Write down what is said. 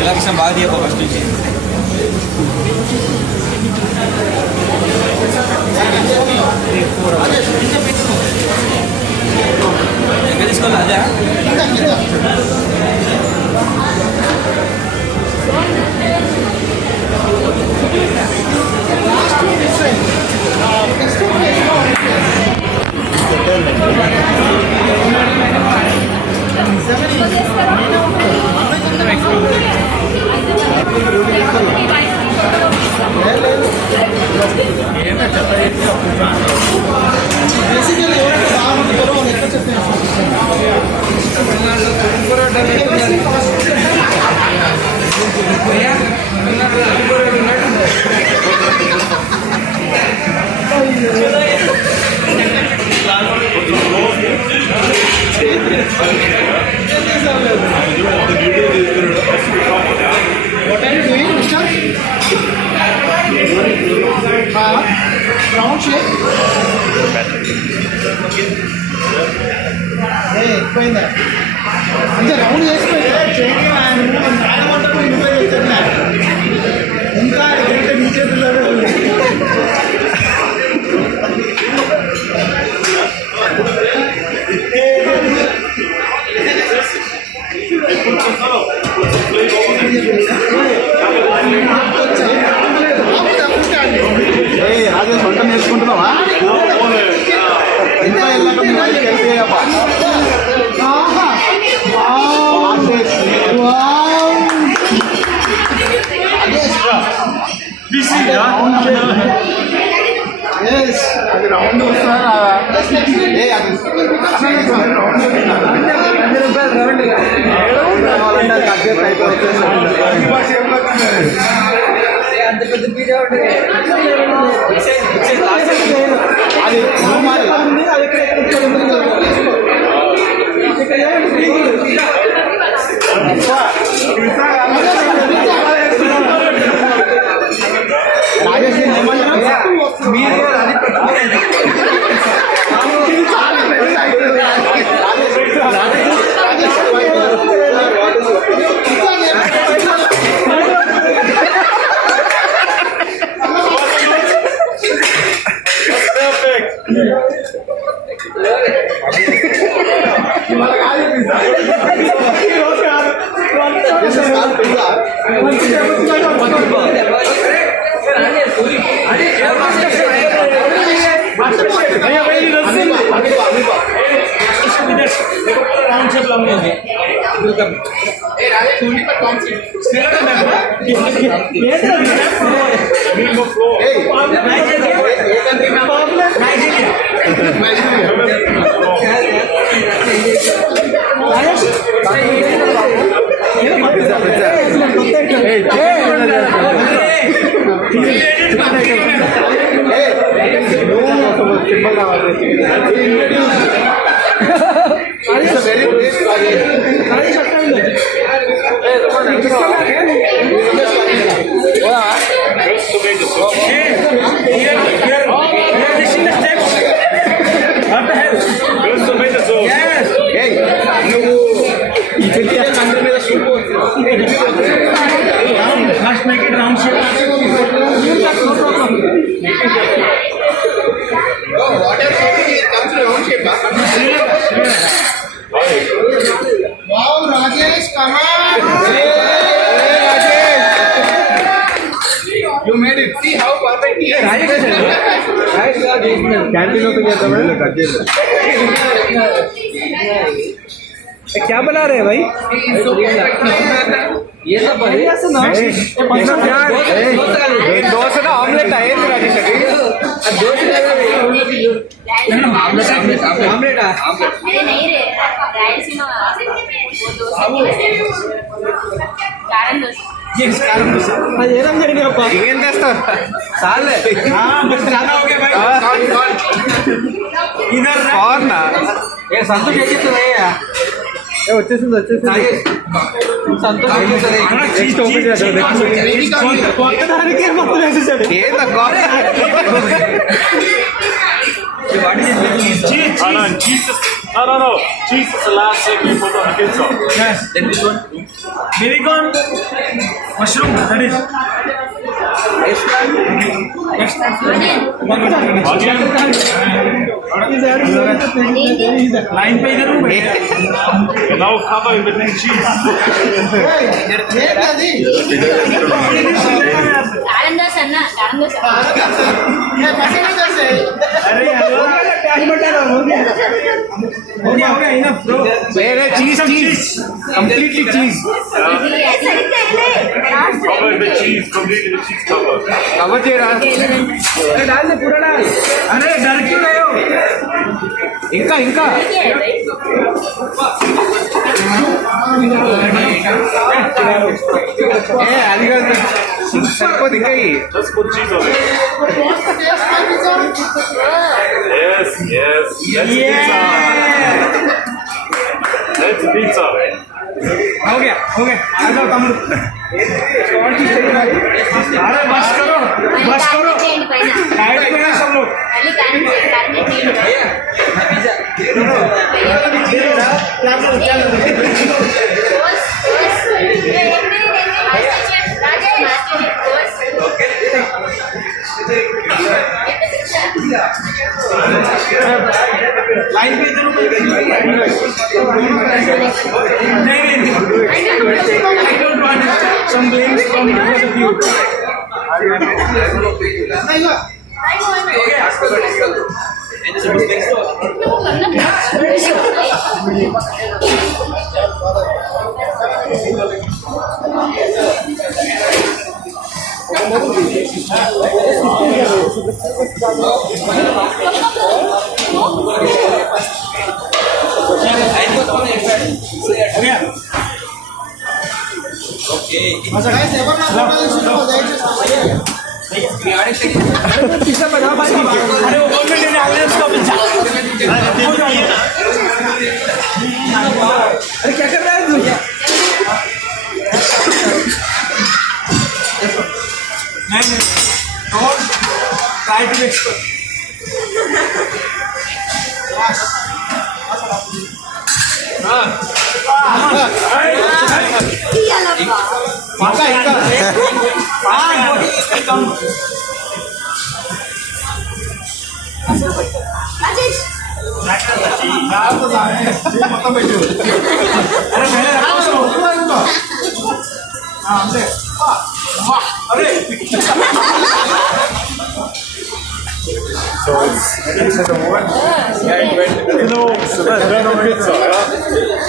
Election బాగా తీయపో first నుంచి. ఎక్కడ తీసుకోవాలి అదే round shape. Hey, explain that. అంటే రౌండ్ చేసి ఇంకా రాజేష్ వంట నేర్చుకుంటున్నావా? ఇంకా అది రౌండ్ వస్తారా? అంత పెద్ద పీజ ఉంటుంది అది రాజేష్ మీరు कैंटीन पे गया था मैं क्या बना रहे हैं भाई? ये सब दोस्त का ऑमलेट है राजेश ऑमलेट नहीं रे ఏం చేస్తావు చాలే సంతోష్ వచ్చేసింది Santosh No. Cheese is the last thing we put on the pizza. Yes. Then this one. Baby corn, mushroom, that is. Onion. Line पे इधर हूँ मैं. Now cover it with cheese. ఏంటి అది కారం దోశ అన్న కారం దోశ మసాలా దోశ अरे यार. हो गया enough bro. Cheese. Completely cheese. Cover it with cheese. Completely with cheese cover. Cover చేయరా? डाल दे पूरा डाल. अरे डर क्यों रहे हो? ఇంకా అది కాదు సరిపోదు ఇంకా Just put cheese on it. Yes. That's pizza. That's pizza. हो गया आ जाओ तमुడు. अरे बस करो చేయండి పైన लाइट पे ना सब लोग. మళ్ళీ కారం చేయండి लाइन पे इधर नहीं I don't want some blames from both of you. Guys ఎవరు నా ఫోటో తీసుకుంటారో దయచేసి अरे वो गवर्नमेंट ने ऑडियंस को पूछा. अरे क्या कर रहा है तू? नहीं don't try to be expert. अरे पहले अरे So it's the moment. Yeah, it went. Pizza. Yeah.